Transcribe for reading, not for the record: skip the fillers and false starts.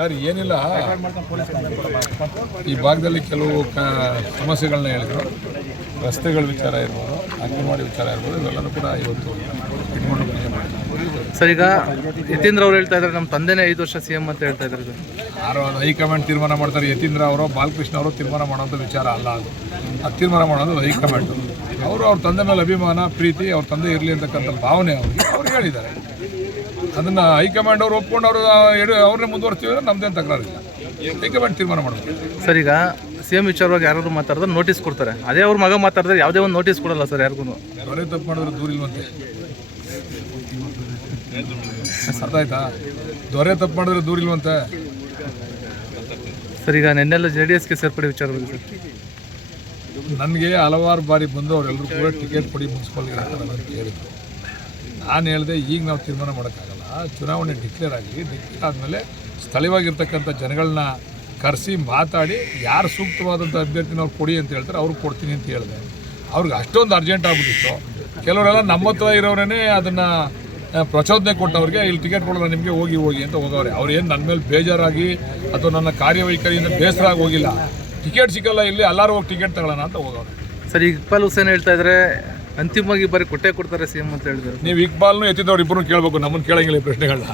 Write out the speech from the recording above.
Sir ಏನಿಲ್ಲ, ಈ ಭಾಗದಲ್ಲಿ ಕೆಲವು ಸಮಸ್ಯೆಗಳನ್ನ ಹೇಳಿದರು. ರಸ್ತೆಗಳ ವಿಚಾರ ಇರ್ಬೋದು, ಅಂಗನವಾಡಿ ವಿಚಾರ ಇರ್ಬೋದು, ಇವೆಲ್ಲನೂ ಕೂಡ ಇವತ್ತು ಇಟ್ಕೊಂಡು ಸರ್. ಈಗ ಯತೀಂದ್ರ ಅವ್ರು ಹೇಳ್ತಾ ಇದ್ದಾರೆ ನಮ್ಮ ತಂದೆನೇ 5 ವರ್ಷ CM ಅಂತ ಹೇಳ್ತಾ ಇದ್ದಾರೆ ಸರ್. ಯಾರೋ ಹೈಕಮಾಂಡ್ ತೀರ್ಮಾನ ಮಾಡ್ತಾರೆ. ಯತೀಂದ್ರ ಅವರು ಬಾಲಕೃಷ್ಣ ಅವರು ತೀರ್ಮಾನ ಮಾಡೋಂಥ ವಿಚಾರ ಅಲ್ಲ ಅದು. ಅದು ತೀರ್ಮಾನ ಮಾಡೋದು ಹೈಕಮಾಂಡ್. ಅವರು ಅವ್ರ ತಂದೆ ಮೇಲೆ ಅಭಿಮಾನ, ಪ್ರೀತಿ, ಅವ್ರ ತಂದೆ ಇರಲಿ ಅಂತಕ್ಕಂಥ ಭಾವನೆ ಅವ್ರು ಹೇಳಿದ್ದಾರೆ. ಅದನ್ನು ಹೈಕಮಾಂಡ್ ಅವರು ಒಪ್ಕೊಂಡು ಅವ್ರನ್ನೇ ಮುಂದುವರ್ತೀವಿ ಅಂದರೆ ನಮ್ಮದೇನು ತಕರಾರಿಲ್ಲ. ಹೈಕಮಾಂಡ್ ತೀರ್ಮಾನ ಮಾಡಬೇಕು ಸರ್. ಈಗ CM ವಿಚಾರವಾಗಿ ಯಾರು ಮಾತಾಡಿದ್ರೆ ನೋಟಿಸ್ ಕೊಡ್ತಾರೆ. ಅದೇ ಅವ್ರ ಮಗ ಮಾತಾಡಿದ್ರೆ ಯಾವುದೇ ಒಂದು ನೋಟಿಸ್ ಕೊಡಲ್ಲ ಸರ್ ಯಾರಿಗೂ. ದೊರೆ ತಪ್ಪು ಮಾಡಿದ್ರೆ ದೂರಿಲ್ವಂತೆ. ಅರ್ಥ ಆಯ್ತಾ? ದೊರೆ ತಪ್ಪು ಮಾಡಿದ್ರೆ ದೂರಿಲ್ವಂತೆ ಸರ್. ಈಗ ನೆನ್ನೆಲ್ಲ JDSಗೆ ಸೇರ್ಪಡೆ ವಿಚಾರವಾಗಿ ಸರ್ ನನಗೆ ಹಲವಾರು ಬಾರಿ ಬಂದು ಅವರೆಲ್ಲರೂ ಕೂಡ ಟಿಕೆಟ್ ಕೊಡಿ ಮುನ್ಸಿಪಾಲಿಟಿ ಅಂತ ನಾನು ಕೇಳಿದ್ರು. ನಾನು ಹೇಳಿದೆ, ಈಗ ನಾವು ತೀರ್ಮಾನ ಮಾಡೋಕ್ಕಾಗಲ್ಲ. ಚುನಾವಣೆ ಡಿಕ್ಲೇರ್ ಆದಮೇಲೆ ಸ್ಥಳೀಯವಾಗಿರ್ತಕ್ಕಂಥ ಜನಗಳನ್ನ ಕರೆಸಿ ಮಾತಾಡಿ ಯಾರು ಸೂಕ್ತವಾದಂಥ ಅಭ್ಯರ್ಥಿನ ಅವ್ರು ಕೊಡಿ ಅಂತ ಹೇಳ್ತಾರೆ, ಅವ್ರಿಗೆ ಕೊಡ್ತೀನಿ ಅಂತ ಹೇಳಿದೆ. ಅವ್ರಿಗೆ ಅಷ್ಟೊಂದು ಅರ್ಜೆಂಟ್ ಆಗ್ಬಿಟ್ಟಿತ್ತು. ಕೆಲವರೆಲ್ಲ ನಮ್ಮ ಹತ್ರ ಇರೋರೇ ಅದನ್ನು ಪ್ರಚೋದನೆ ಕೊಟ್ಟವ್ರಿಗೆ ಇಲ್ಲಿ ಟಿಕೆಟ್ ಕೊಡೋಲ್ಲ ನಿಮಗೆ, ಹೋಗಿ ಅಂತ ಹೋಗವ್ರೆ. ಅವ್ರೇನು ನನ್ನ ಮೇಲೆ ಬೇಜಾರಾಗಿ ಅಥವಾ ನನ್ನ ಕಾರ್ಯವೈಖರಿಯಿಂದ ಬೇಸರ ಆಗಿ ಹೋಗಿಲ್ಲ. ಟಿಕೆಟ್ ಸಿಕ್ಕಲ್ಲ ಇಲ್ಲಿ, ಎಲ್ಲರೂ ಹೋಗಿ ಟಿಕೆಟ್ ತಗೊಳ್ಳೋಣ ಅಂತ ಹೋಗವ್ರೆ. ಸರ್. ಈಗ ಇಕ್ಬಾಲ್ ಹುಸೇನ್ ಹೇಳ್ತಾ ಇದ್ದಾರೆ ಅಂತಿಮವಾಗಿ ಬರೀ ಕೊಟ್ಟೆ ಕೊಡ್ತಾರೆ CM ಅಂತ ಹೇಳಿದ್ರು. ನೀವು ಇಕ್ಬಾಲ್ನು ಎತ್ತಿದವ್ರು ಇಬ್ಬರು ಕೇಳಬೇಕು, ನಮ್ಮನ್ನು ಕೇಳಂಗಿಲ್ಲ ಈ ಪ್ರಶ್ನೆಗಳನ್ನ.